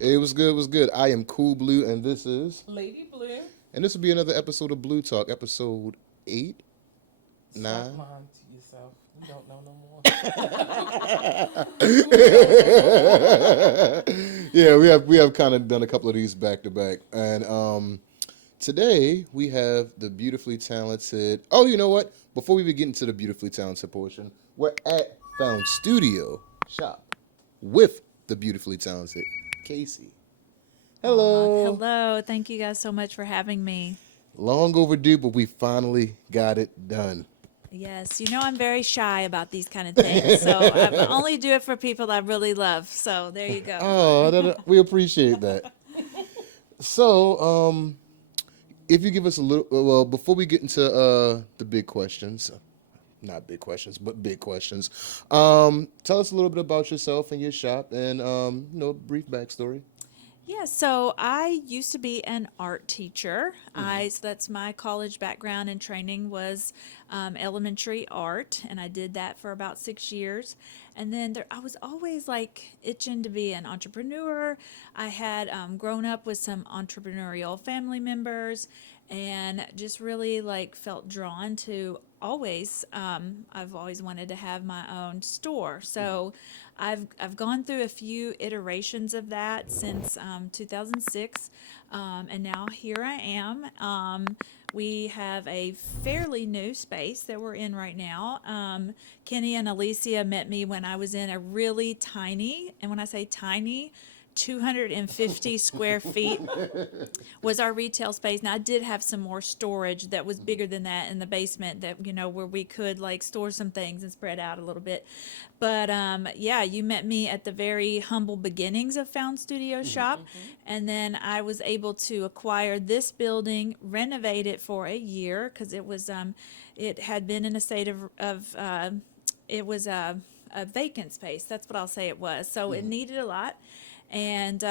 It was good. It was good. I am Cool Blue, and this is, Lady Blue. and this will be another episode of Blue Talk, episode eight, Stop nine. lying to yourself. You don't know no more. Yeah, we have kind of done a couple of these back to back, and today we have the beautifully talented. Oh, you know what? Before we even get into the beautifully talented portion, we're at Found Studio Shop with the beautifully talented Casey. Hello. Hello. Thank you guys so much for having me. Long overdue, but we finally got it done. Yes, I'm very shy about these kind of things, so I only do it for people that I really love. So there you go. Oh, we appreciate that. So, if you give us a little, well, before we get into the big questions, not big questions, but big questions, tell us a little bit about yourself and your shop, and brief backstory. Yeah, so I used to be an art teacher. So that's my college background and training was elementary art, and I did that for about 6 years. And then I was always like itching to be an entrepreneur. I had grown up with some entrepreneurial family members, and just really like felt drawn to always. I've always wanted to have my own store. So I've gone through a few iterations of that since 2006, and now here I am. We have a fairly new space that we're in right now. Kenny and Alicia met me when I was in a really tiny, and when I say tiny, 250 square feet was our retail space. Now I did have some more storage that was bigger than that in the basement that where we could like store some things and spread out a little bit. But yeah, you met me at the very humble beginnings of Found Studio Shop, and then I was able to acquire this building, renovate it for a year because it had been in a state of it was a vacant space. That's what I'll say it was. So it needed a lot, and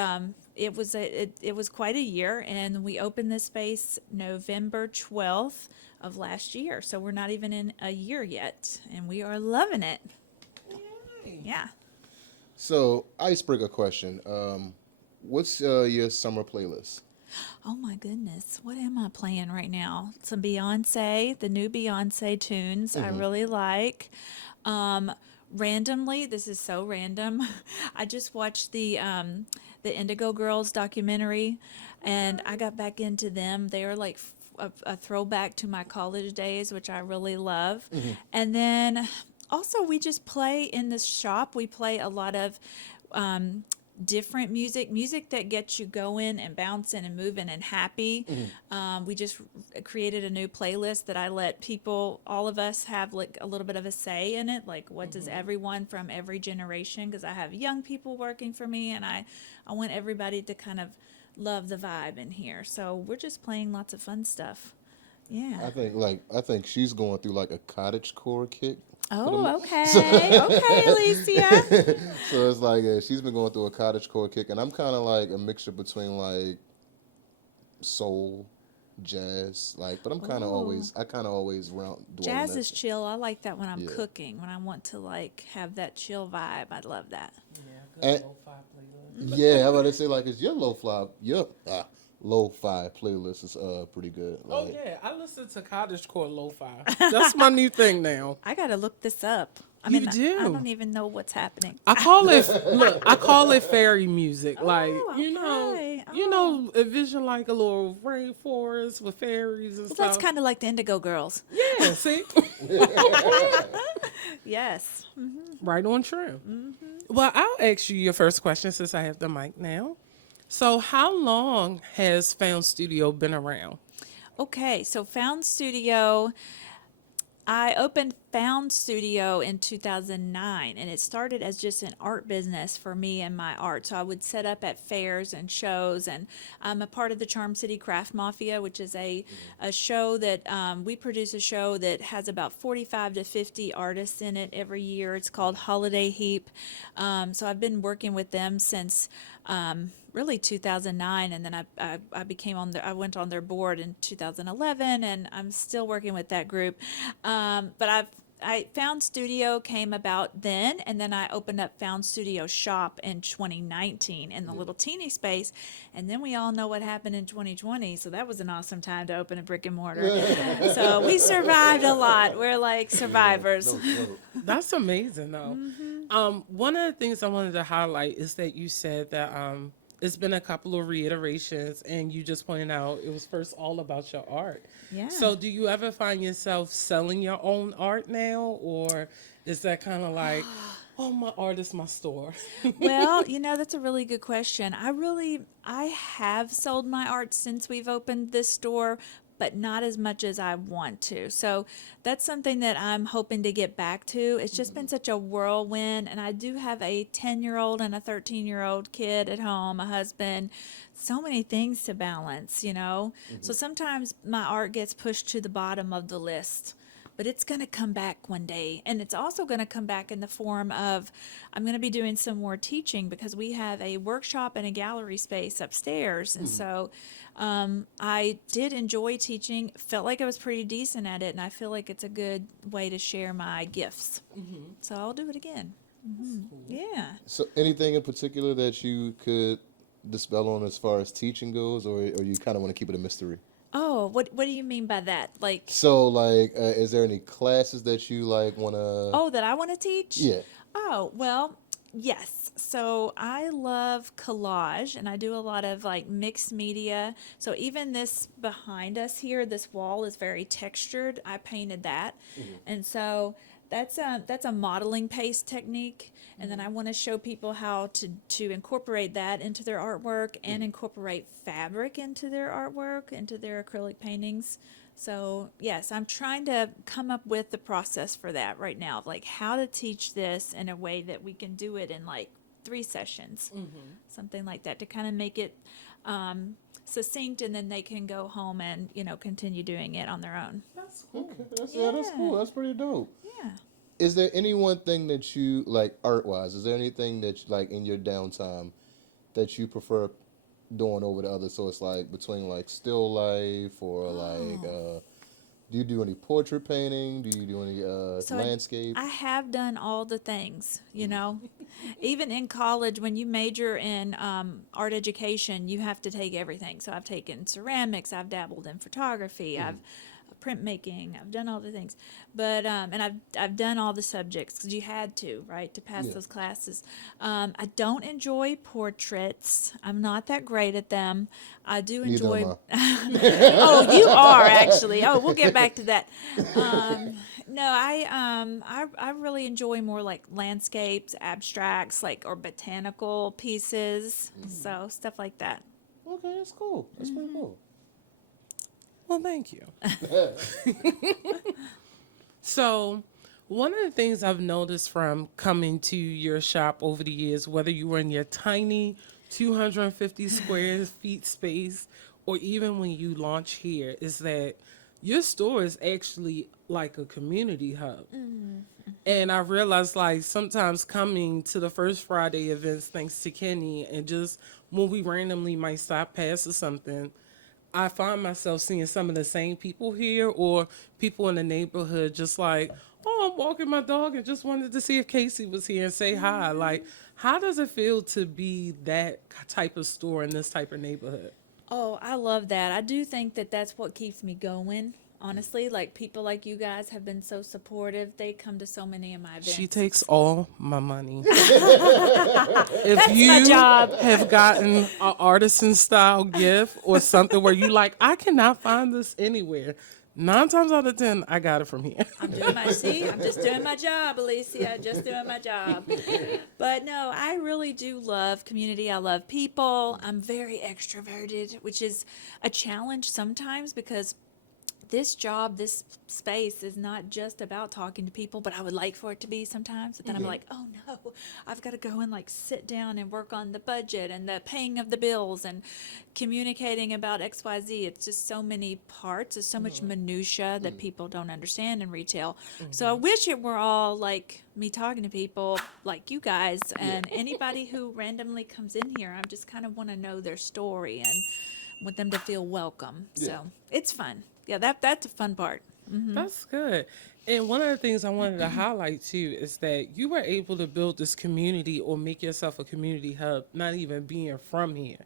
it was quite a year. And we opened this space November 12th of last year. So we're not even in a year yet, and we are loving it. Yay. Yeah. So, icebreaker question. What's your summer playlist? Oh my goodness, what am I playing right now? Some Beyonce, the new Beyonce tunes I really like. Randomly, this is so random. I just watched the Indigo Girls documentary, and I got back into them. They are like a throwback to my college days, which I really love. And then also we just play in this shop. We play a lot of different music that gets you going and bouncing and moving and happy. We just created a new playlist that I let people, all of us, have like a little bit of a say in it. Like, what does everyone from every generation? Because I have young people working for me, and I want everybody to kind of love the vibe in here. So we're just playing lots of fun stuff. Yeah. I think she's going through like a cottage core kick. Oh, okay. Okay, Alicia. So it's like she's been going through a cottage core kick, and I'm kind of like a mixture between like soul, jazz, like. But Ooh. I kind of always round dwell in Jazz that. is chill. I like that when I'm Yeah, cooking, when I want to like have that chill vibe. I love that. Yeah, good and lo-fi playlist. yeah, I'm about to say like it's your lo-fi playlist is pretty good. Oh Like, yeah, I listen to cottagecore lo-fi. That's my new thing now. I gotta look this up. I You mean, I do. don't even know what's happening. I call it look. I call it fairy music. Like Oh, okay. envision like a little rainforest with fairies and Well, that's stuff. kind of like the Indigo Girls. Yeah, see, Yes. right on trim. Well, I'll ask you your first question since I have the mic now. So, how long has Found Studio been around? Okay, so Found Studio, I opened Found Studio in 2009, and it started as just an art business for me and my art. So I would set up at fairs and shows, and I'm a part of the Charm City Craft Mafia, which is a show that we produce a show that has about 45 to 50 artists in it every year. It's called Holiday Heap. So I've been working with them since really 2009, and then I became I went on their board in 2011, and I'm still working with that group. But Found Studio came about then, and then I opened up Found Studio Shop in 2019 in the little teeny space, and then we all know what happened in 2020. So that was an awesome time to open a brick and mortar. So we survived a lot. We're like survivors. That's amazing, though. One of the things I wanted to highlight is that you said that it's been a couple of reiterations, and you just pointed out it was first all about your art. Yeah. So, do you ever find yourself selling your own art now, or is that kind of like, oh, my art is my store? Well, that's a really good question. I have sold my art since we've opened this store, but not as much as I want to. So that's something that I'm hoping to get back to. It's just been such a whirlwind, and I do have a 10-year-old and a 13-year-old kid at home, a husband, so many things to balance. So sometimes my art gets pushed to the bottom of the list. But it's going to come back one day. And it's also going to come back in the form of, I'm going to be doing some more teaching because we have a workshop and a gallery space upstairs. And so I did enjoy teaching, felt like I was pretty decent at it. And I feel like it's a good way to share my gifts. So I'll do it again. Yeah. So anything in particular that you could dispel on as far as teaching goes, or you kind of want to keep it a mystery? Oh, what do you mean by that? Like, So, like, is there any classes that you, like, want to... oh, that I want to teach? Yeah. Oh, well, yes. So I love collage, and I do a lot of like mixed media. So even this behind us here, this wall is very textured. I painted that. And so that's a modeling paste technique. And then I want to show people how to incorporate that into their artwork and incorporate fabric into their artwork, into their acrylic paintings. So yes, I'm trying to come up with the process for that right now, like how to teach this in a way that we can do it in like 3 sessions, something like that, to kind of make it succinct, and then they can go home and continue doing it on their own. That's cool. Okay, that's cool. That's pretty dope. Yeah. Is there any one thing that you, like, art-wise, is there anything that, like, in your downtime that you prefer doing over the other? So it's, like, between, like, still life or, like, do you do any portrait painting? Do you do any landscape? I have done all the things, Even in college, when you major in art education, you have to take everything. So I've taken ceramics, I've dabbled in photography, I've printmaking, I've done all the things, but and I've done all the subjects because you had to, right, to pass those classes. I don't enjoy portraits. I'm not that great at them. I do enjoy. Oh, you are actually. Oh, we'll get back to that. No, I really enjoy more like landscapes, abstracts, like, or botanical pieces. So stuff like that. Okay, that's cool. That's pretty cool. Well, thank you. So, one of the things I've noticed from coming to your shop over the years, whether you were in your tiny 250 square feet space or even when you launch here, is that your store is actually like a community hub. And I realized, like, sometimes coming to the First Friday events, thanks to Kenny, and just when we randomly might stop past or something, I find myself seeing some of the same people here, or people in the neighborhood just like, oh, I'm walking my dog and just wanted to see if Kacey was here and say hi. Like, how does it feel to be that type of store in this type of neighborhood? Oh, I love that. I do think that that's what keeps me going. Honestly, like, people like you guys have been so supportive. They come to so many of my events. She takes all my money. If That's you my job. have gotten an artisan style gift or something where you like, I cannot find this anywhere, 9 times out of 10, I got it from here. I'm just doing my job, Alicia, just doing my job. But no, I really do love community. I love people. I'm very extroverted, which is a challenge sometimes because this job, this space is not just about talking to people, but I would like for it to be sometimes. But then I'm like, oh no, I've got to go and like sit down and work on the budget and the paying of the bills and communicating about XYZ. It's just so many parts. There's so much minutia that people don't understand in retail. So I wish it were all like me talking to people like you guys and anybody who randomly comes in here. I just kind of want to know their story and want them to feel welcome. So it's fun. Yeah, that's a fun part. That's good. And one of the things I wanted to highlight too is that you were able to build this community or make yourself a community hub, not even being from here.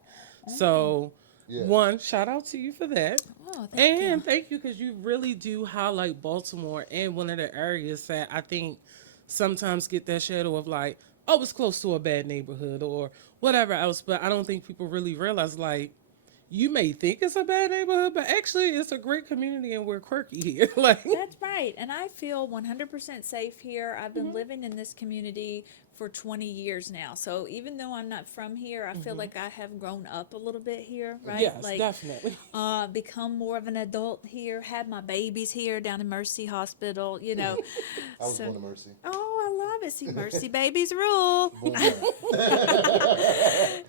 So, Yeah. one, shout out to you for that. Oh, thank you. And thank you because you really do highlight Baltimore and one of the areas that I think sometimes get that shadow of like, oh, it's close to a bad neighborhood or whatever else. But I don't think people really realize like, you may think it's a bad neighborhood, but actually it's a great community and we're quirky here. Like, That's right. And I feel 100% safe here. I've been living in this community for 20 years now. So even though I'm not from here, I feel like I have grown up a little bit here, right? yes, Like, definitely. become more of an adult here, had my babies here down in Mercy Hospital, you know. I was So- born to Mercy. Oh, I love it. See, Mercy babies rule. Born there.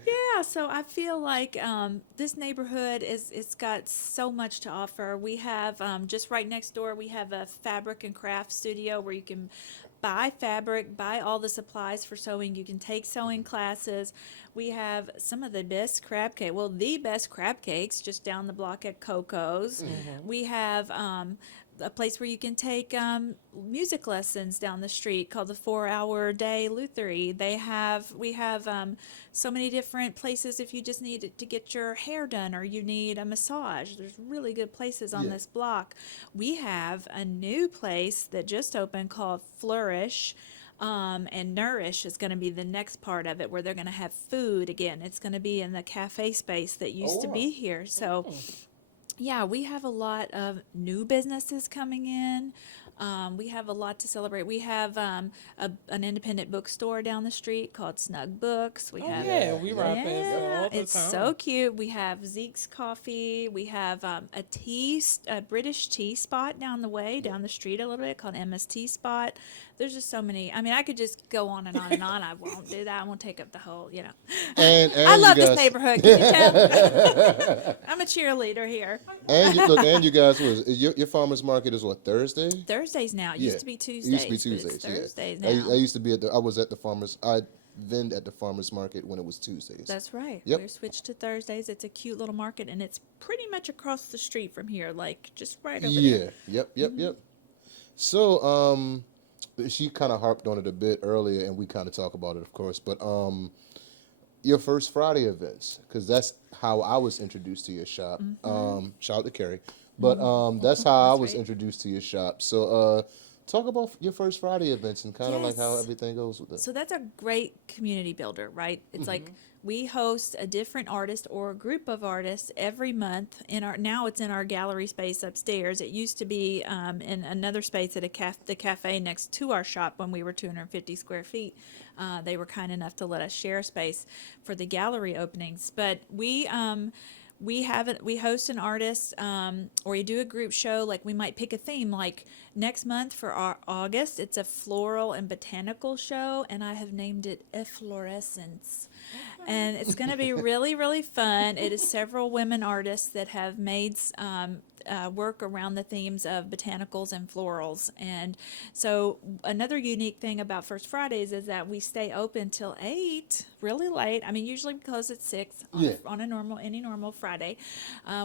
Yeah, so I feel like this neighborhood it's got so much to offer. We have just right next door we have a fabric and craft studio where you can buy fabric, buy all the supplies for sewing. You can take sewing classes. We have some of the best crab cake, well, the best crab cakes just down the block at Coco's. We have a place where you can take music lessons down the street called the 4 Hour Day Luthery. We have so many different places if you just need to get your hair done or you need a massage. There's really good places on Yeah. this block. We have a new place that just opened called Flourish. And Nourish is going to be the next part of it where they're going to have food again. It's going to be in the cafe space that used to wow. be here. So yeah, we have a lot of new businesses coming in. We have a lot to celebrate. We have an independent bookstore down the street called Snug Books. We Oh, have yeah, we ride past that all the it's time. so cute. We have Zeke's Coffee. We have a British tea spot down the street a little bit called Emma's Tea Spot. There's just so many. I mean, I could just go on and on and on. I won't do that. I won't take up the whole, And I you love this guys- neighborhood. Can you tell? I'm a cheerleader here. And you guys your farmers market is what, Thursday? Thursdays now. It used to be Tuesdays. It used to be but it's Tuesdays. Thursdays Yeah. now. I used to be I was at the farmers. I vend at the farmers market when it was Tuesdays. That's right. Yep. We're switched to Thursdays. It's a cute little market, and it's pretty much across the street from here, like just right over there. Yeah. Yep. So she kind of harped on it a bit earlier, and we kind of talk about it, of course. But your first Friday events, because that's how I was introduced to your shop. Shout out to Carrie. But that's how I That's was right. introduced to your shop. So talk about your first Friday events and kind of like how Yes. everything goes with it. So that's a great community builder, right? It's like we host a different artist or a group of artists every month now it's in our gallery space upstairs. It used to be in another space at the cafe next to our shop when we were 250 square feet. They were kind enough to let us share space for the gallery openings, but we host an artist or we do a group show. Like we might pick a theme, like next month for our August it's a floral and botanical show, and I have named it Efflorescence. And it's going to be really, really fun. It is several women artists that have made work around the themes of botanicals and florals. And so another unique thing about First Fridays is that we stay open till 8, really late. I mean, usually we close at 6 on any normal Friday.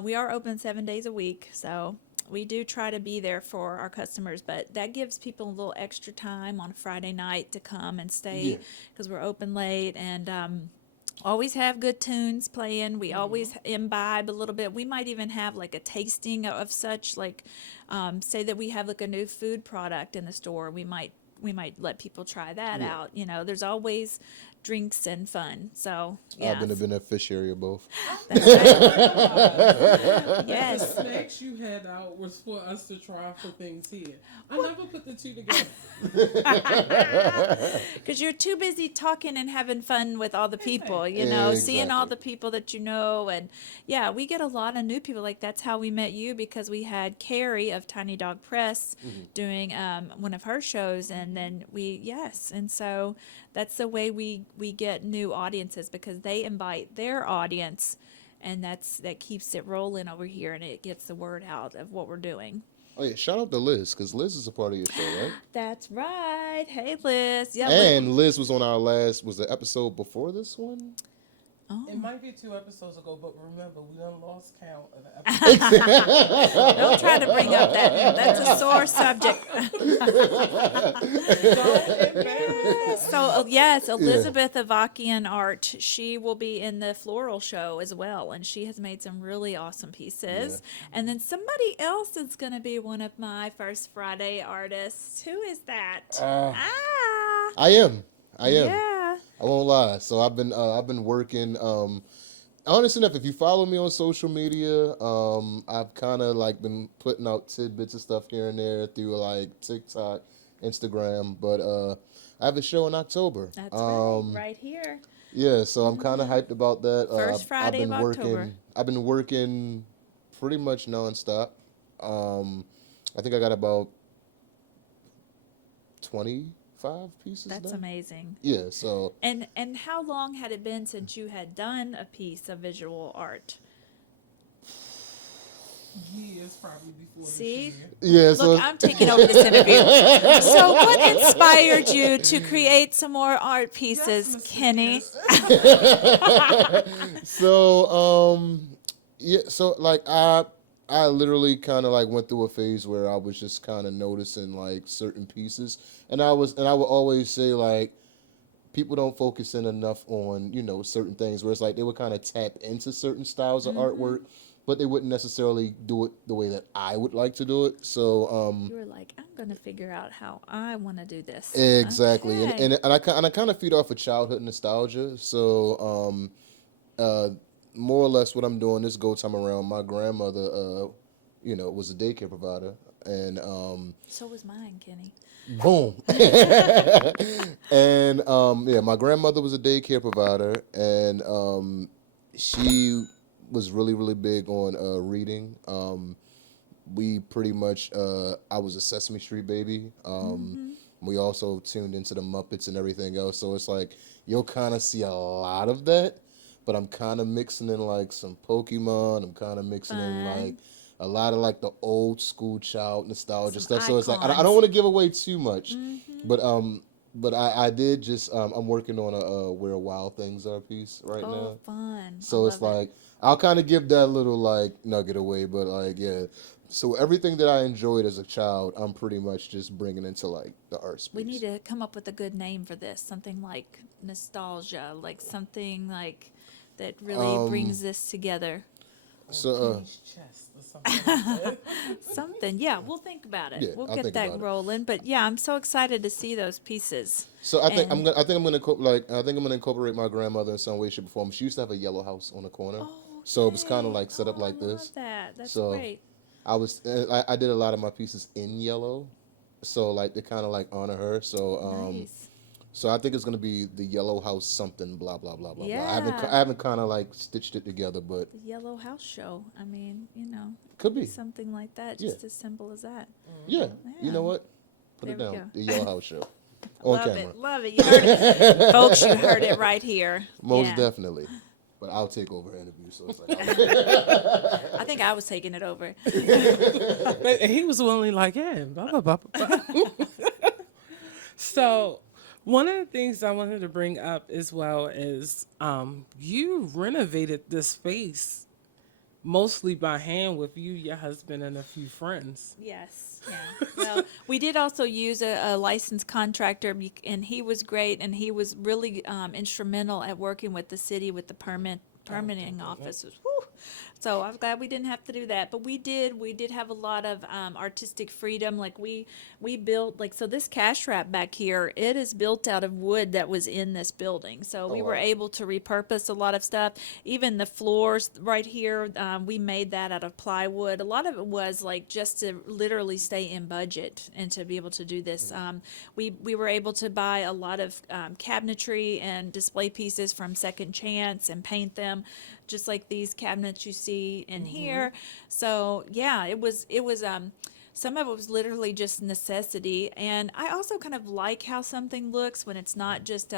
We are open 7 days a week, so we do try to be there for our customers, but that gives people a little extra time on Friday night to come and stay because we're open late, and always have good tunes playing. We always imbibe a little bit. We might even have like a tasting of such, like say that we have like a new food product in the store. We might let people try that out. There's always drinks and fun. So yeah, I've been a beneficiary of both. that's right. Yes. The snacks you had out was for us to try for things here. I never put the two together. Because you're too busy talking and having fun with all the people, seeing all Exactly. the people that you know. And yeah, we get a lot of new people. Like that's how we met you, because we had Carrie of Tiny Dog Press doing one of her shows. And then and so that's the way we get new audiences, because they invite their audience, and that keeps it rolling over here, and it gets the word out of what we're doing. Oh yeah, shout out to Liz, because Liz is a part of your show, right? That's right. Hey, Liz. Yeah, And Liz was on was the episode before this one? It might be 2 episodes ago, but remember, we done lost count of the episodes. Don't try to bring up that. That's a sore subject. Don't embarrass us. So yes, Elizabeth Avakian Art. She will be in the floral show as well, and she has made some really awesome pieces. And then somebody else is going to be one of my First Friday artists. Who is that? I am. Yeah. I won't lie. So I've been working. Honestly enough, if you follow me on social media, I've kind of like been putting out tidbits of stuff here and there through like TikTok, Instagram. But I have a show in October. That's right here. Yeah, so I'm kind of hyped about that. First Friday I've been of October. I've been working pretty much nonstop. I think I got about 25 pieces That's done. amazing. Yeah, so And how long had it been since you had done a piece of visual art? Years probably before See? this year. yeah, so Look, I'm taking over this interview. So, what inspired you to create some more art pieces, Yes, Mr. Kenny? Pierce. so yeah, so like I literally kind of like went through a phase where I was just kind of noticing like certain pieces, and I would always say like people don't focus in enough on certain things where it's like they would kind of tap into certain styles of artwork, but they wouldn't necessarily do it the way that I would like to do it. So You were like, I'm going to figure out how I want to do this. exactly, Okay. and I kind of feed off of childhood nostalgia. So more or less what I'm doing this go time around, my grandmother, was a daycare provider, and So was mine, Kenny. boom, and yeah, my grandmother was a daycare provider, and she was really really big on reading. We pretty much, I was a Sesame Street baby. We also tuned into the Muppets and everything else, so it's like you'll kind of see a lot of that. But I'm kind of mixing in like some Pokemon. I'm kind of mixing in like a lot of like the old school child nostalgia Some stuff. So it's like I icons. don't want to give away too much, but I did just I'm working on a Where Wild Things Are piece right now. Oh, fun. So I it's love it. like I'll kind of give that little like nugget away, but like yeah. So everything that I enjoyed as a child, I'm pretty much just bringing into like the art space. We need to come up with a good name for this. Something like nostalgia, like something like that really brings this together. So Kenny's chest or something like that. Something, yeah. We'll think about it. Yeah, We'll I'll get think that about it. rolling. But yeah, I'm so excited to see those pieces. So I think And- I think I'm gonna incorporate my grandmother in some way, shape, or form. She used to have a yellow house on the corner, so it was kind of like set up like I this. love that. That's So great. I did a lot of my pieces in yellow, so like to kind of like honor her. So Nice. so I think it's gonna be the yellow house something blah blah blah blah blah. Yeah. I haven't kind of like stitched it together, but The Yellow House Show. I mean, could be. something like that. Yeah. Just as simple as that. Yeah. You Yeah. know what? Put it There we down. go. The Yellow House Show on Love camera. it. Love it. You heard it. Folks, you heard it right here. Most Yeah. definitely. But I'll take over interview, so it's like. I think I was taking it over. And he was willing, like, yeah, blah, blah, blah, blah. So, one of the things I wanted to bring up as well is you renovated this space mostly by hand with you, your husband, and a few friends. Yes. Yeah. Well, we did also use a licensed contractor, and he was great, and he was really instrumental at working with the city with the permitting officers. Whew. So I'm glad we didn't have to do that, but we did have a lot of artistic freedom. Like we built so this Cashapp back here, it is built out of wood that was in this building. So we were wow. able to repurpose a lot of stuff. Even the floors right here, we made that out of plywood. A lot of it was like just to literally stay in budget and to be able to do this. We were able to buy a lot of cabinetry and display pieces from Second Chance and paint them just like these cabinets you see in here. So yeah, it was some of it was literally just necessity, and I also kind of like how something looks when it's not just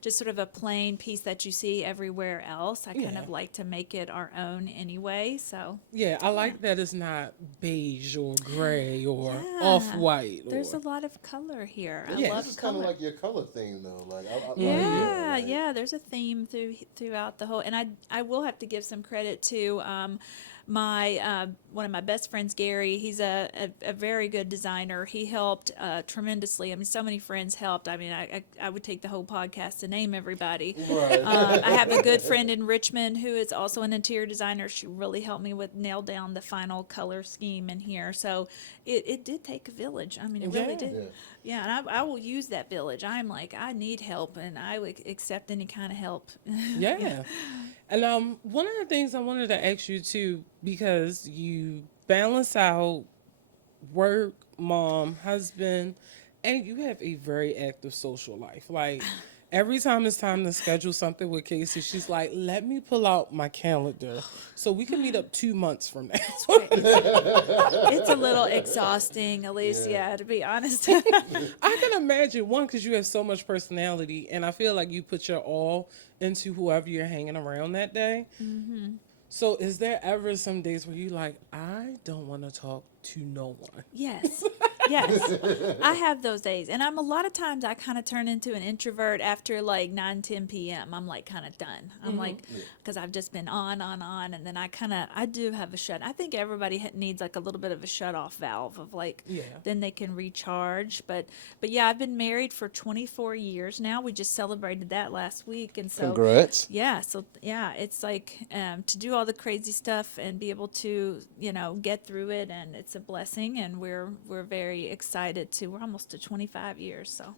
just sort of a plain piece that you see everywhere else. I kind Yeah. of like to make it our own anyway. So Yeah, I like that it's not beige or gray or yeah, off-white. there's Or, a lot of color here. I Yeah. love This is kind color. of like your color theme, though. Like, I like Yeah, it. Like, yeah. There's a theme throughout the whole, and I will have to give some credit to my one of my best friends, Gary. He's a very good designer. He helped tremendously. I mean, so many friends helped. I mean, I would take the whole podcast to name everybody. Right. I have a good friend in Richmond who is also an interior designer. She really helped me with nail down the final color scheme in here. So it did take a village. I mean, it really Yeah. did. Yeah. Yeah, and I will use that village. I'm like, I need help, and I would accept any kind of help. yeah. And one of the things I wanted to ask you too, because you balance out work, mom, husband, and you have a very active social life. Like every time it's time to schedule something with Casey, she's like, "Let me pull out my calendar so we can meet up 2 months from now." It's a little exhausting, Alicia, to be honest. I can imagine one because you have so much personality, and I feel like you put your all into whoever you're hanging around that day. Mm-hmm. So, is there ever some days where you like, I don't want to talk to no one? Yes. Yes. I have those days. And a lot of times I kind of turn into an introvert after like 9, 10 p.m. I'm like kind of done. I'm like, because I've just been on. And then I do have a shut. I think everybody needs like a little bit of a shut off valve of like, Yeah. then they can recharge. But yeah, I've been married for 24 years now. We just celebrated that last week. And so, Congrats. yeah, it's like to do all the crazy stuff and be able to, get through it, and it's a blessing, and we're very excited to. We're almost to 25 years, so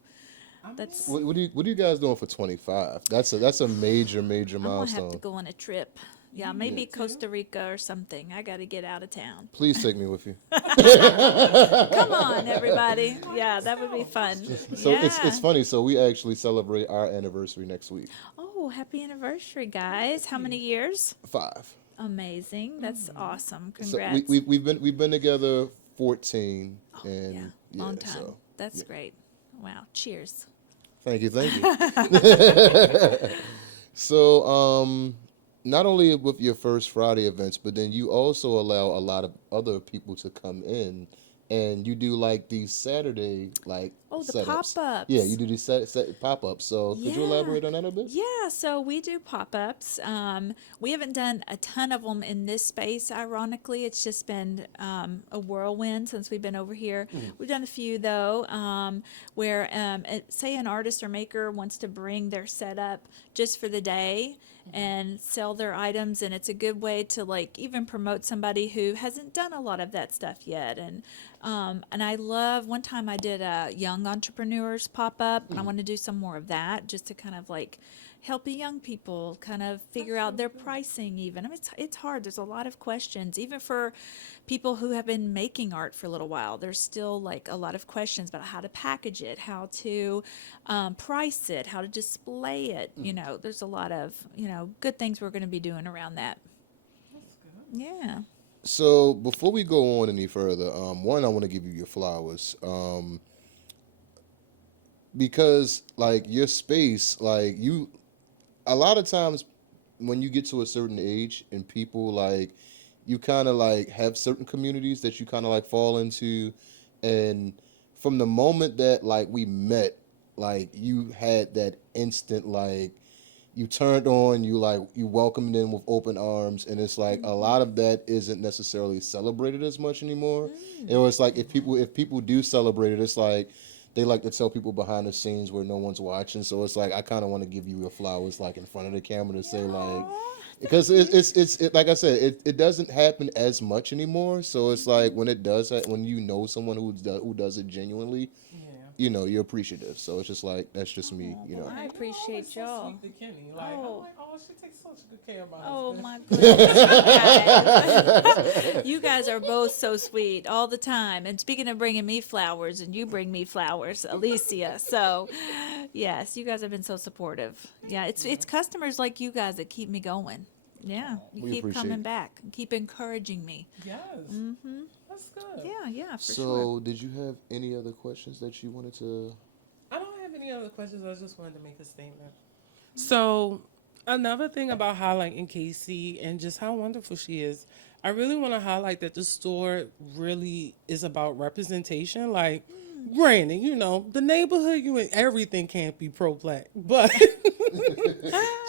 that's. What are you guys doing for 25? That's a major I'm gonna have to milestone. go on a trip. Yeah, maybe Costa Rica or something. I got to get out of town. Please take me with you. Come on, everybody. Yeah, that would be fun. So yeah. it's funny. So we actually celebrate our anniversary next week. Oh, happy anniversary, guys! How many years? 5. Amazing. That's awesome. So Congrats. we've been together 14 and yeah, yeah, long time. so That's great. Wow. Cheers. thank you. So not only with your first Friday events, but then you also allow a lot of other people to come in, and you do like these Saturday like Oh, the setups. pop-ups. Yeah, you do these pop-ups. So could you Yeah. elaborate on that a bit? Yeah, so we do pop-ups. We haven't done a ton of them in this space, ironically. It's just been a whirlwind since we've been over here. We've done a few, though, where, say, an artist or maker wants to bring their setup just for the day and sell their items, and it's a good way to, like, even promote somebody who hasn't done a lot of that stuff yet. And I love, one time I did a young entrepreneurs pop up, and I want to do some more of that just to kind of like help the young people kind of figure out their pricing even. I mean, it's hard. There's a lot of questions, even for people who have been making art for a little while. There's still like a lot of questions about how to package it, how to price it, how to display it. There's a lot of, good things we're going to be doing around that. Yeah. So before we go on any further, one, I want to give you your flowers. Because like your space, like a lot of times when you get to a certain age and people like, you kind of like have certain communities that you kind of like fall into. And from the moment that like we met, like you had that instant, like you turned on, you welcomed them with open arms. And it's like a lot of that isn't necessarily celebrated as much anymore. It was like, if people do celebrate it, it's like, they like to tell people behind the scenes where no one's watching. So it's like, I kind of want to give you your flowers like in front of the camera to say like, because it's like I said, it doesn't happen as much anymore. So it's like when it does, when you know someone who does it genuinely, you're appreciative. So it's just like, that's just me, I appreciate y'all. Sweet to Kenny. Like, I'm like, oh, she takes such good care of my Oh husband. my goodness. You guys are both so sweet all the time. And speaking of bringing me flowers, and you bring me flowers, Alicia. So, yes, you guys have been so supportive. Yeah, it's customers like you guys that keep me going. Yeah, you We keep appreciate coming it. back and keep encouraging me. Yes. That's good. Yeah, for So sure. did you have any other questions that you wanted to? I don't have any other questions. I just wanted to make a statement. So, another thing about highlighting Kacey and just how wonderful she is, I really want to highlight that the store really is about representation. Like, granted, the neighborhood you in, everything can't be pro-black, but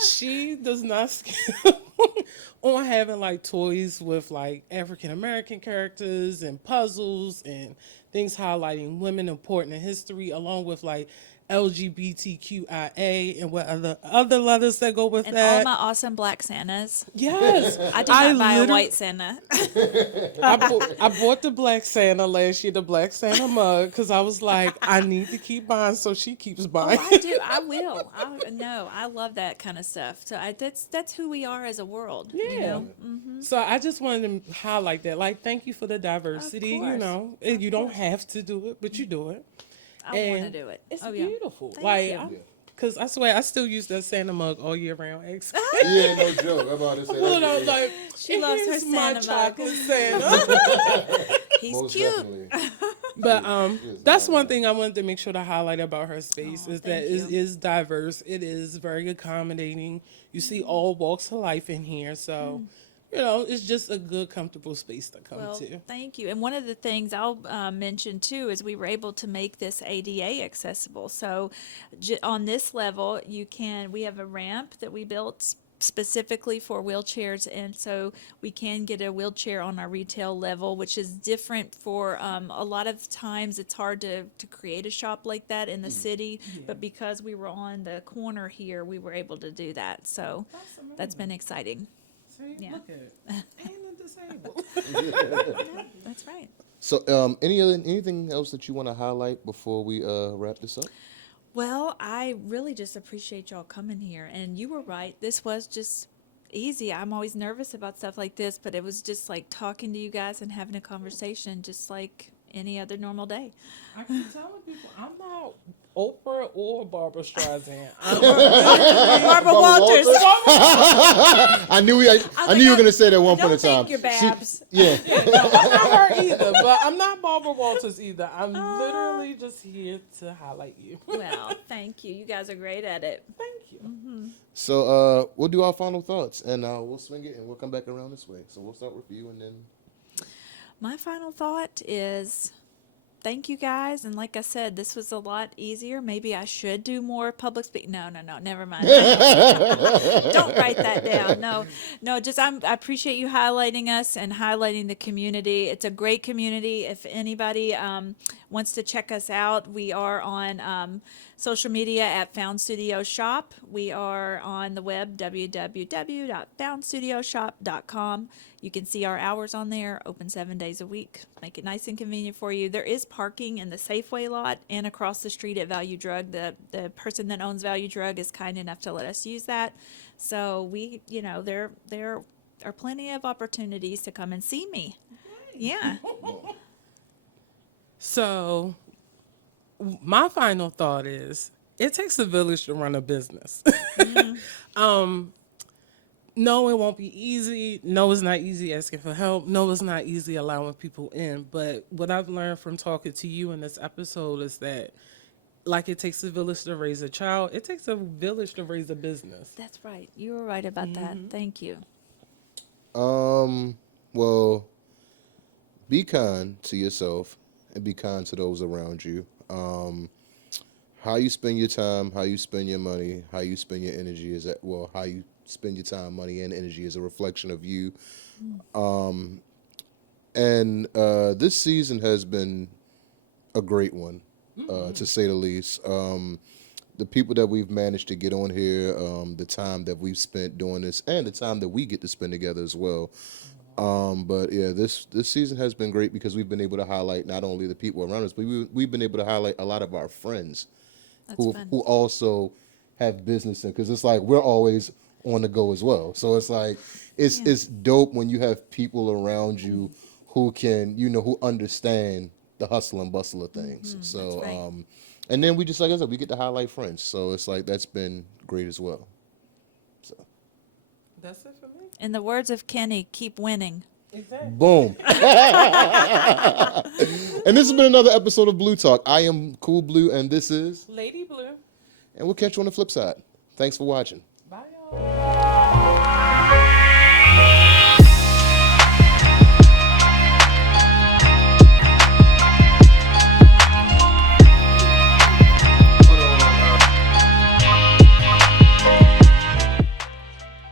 she does not skip on having like toys with like African American characters and puzzles and things highlighting women important in history, along with like LGBTQIA and what other letters that go with And that. all my awesome black Santas. Yes, I did not buy a literally- white Santa. I bought the Black Santa last year, the Black Santa mug, because I was like, I need to keep buying, so she keeps buying. I do. I will. I love that kind of stuff. So that's who we are as a world. Yeah. You know? So I just wanted to highlight that. Like, thank you for the diversity. course. And you don't have to do it, but you do it. I want to And do it. It's Oh, yeah. beautiful. Thank like, you. because I swear I still use that Santa mug all year round. Yeah, no joke. I'm about to say Pull it that. out like She loves her "Here's my Santa mug." chocolate Santa. He's Most cute. definitely. But Yes, that's no, one no. thing I wanted to make sure to highlight about her space is that thank it you. is diverse. It is very accommodating. You see all walks of life in here, so it's just a good, comfortable space to come Well, to. thank you. And one of the things I'll mention too is we were able to make this ADA accessible. So on this level, we have a ramp that we built specifically for wheelchairs, and so we can get a wheelchair on our retail level, which is different for a lot of times it's hard to create a shop like that in the city, but because we were on the corner here, we were able to do that. So that's been exciting. See, Yeah. look at it. And the disabled. That's right. So, anything else that you want to highlight before we wrap this up? Well, I really just appreciate y'all coming here. And you were right. This was just easy. I'm always nervous about stuff like this, but it was just like talking to you guys and having a conversation just like any other normal day. I keep telling people I'm not Oprah or Barbara Streisand. Barbara Walters. I knew you were gonna say that one point in time. Don't think you're Babs. Yeah. No, I'm not her either, but I'm not Barbara Walters either. I'm literally just here to highlight you. Well, thank you. You guys are great at it. Thank you. So we'll do our final thoughts, and we'll swing it, and we'll come back around this way. So we'll start with you, and then. My final thought is thank you guys. And like I said, this was a lot easier. Maybe I should do more public speaking. No, never mind. Don't write that down. No, just I appreciate you highlighting us and highlighting the community. It's a great community. If anybody wants to check us out, we are on social media at Found Studio Shop. We are on the web, www.foundstudioshop.com. You can see our hours on there, open 7 days a week. Make it nice and convenient for you. There is parking in the Safeway lot and across the street at Value Drug. The person that owns Value Drug is kind enough to let us use that. So we, there are plenty of opportunities to come and see me. Yeah. So, my final thought is it takes a village to run a business. No, it won't be easy. No, it's not easy asking for help. No, it's not easy allowing people in. But what I've learned from talking to you in this episode is that, like it takes a village to raise a child, it takes a village to raise a business. That's right. You were right about that. Thank you. Well, be kind to yourself and be kind to those around you. How you spend your time, how you spend your money, how you spend your energy how you spend your time, money, and energy is a reflection of you. And this season has been a great one, to say the least. The people that we've managed to get on here, the time that we've spent doing this, and the time that we get to spend together as well. But yeah, this season has been great because we've been able to highlight not only the people around us, but we've been able to highlight a lot of our friends who also have business, because it's like we're always on the go as well. So it's like it's dope when you have people around you who can who understand the hustle and bustle of things. So right. And then we just, like I said, we get to highlight friends. So it's like that's been great as well. So That's it for me. In the words of Kenny, keep winning. Exactly. boom. And this has been another episode of Blue Talk. I am Cool Blue, and this is, Lady Blue. and we'll catch you on the flip side. Thanks for watching.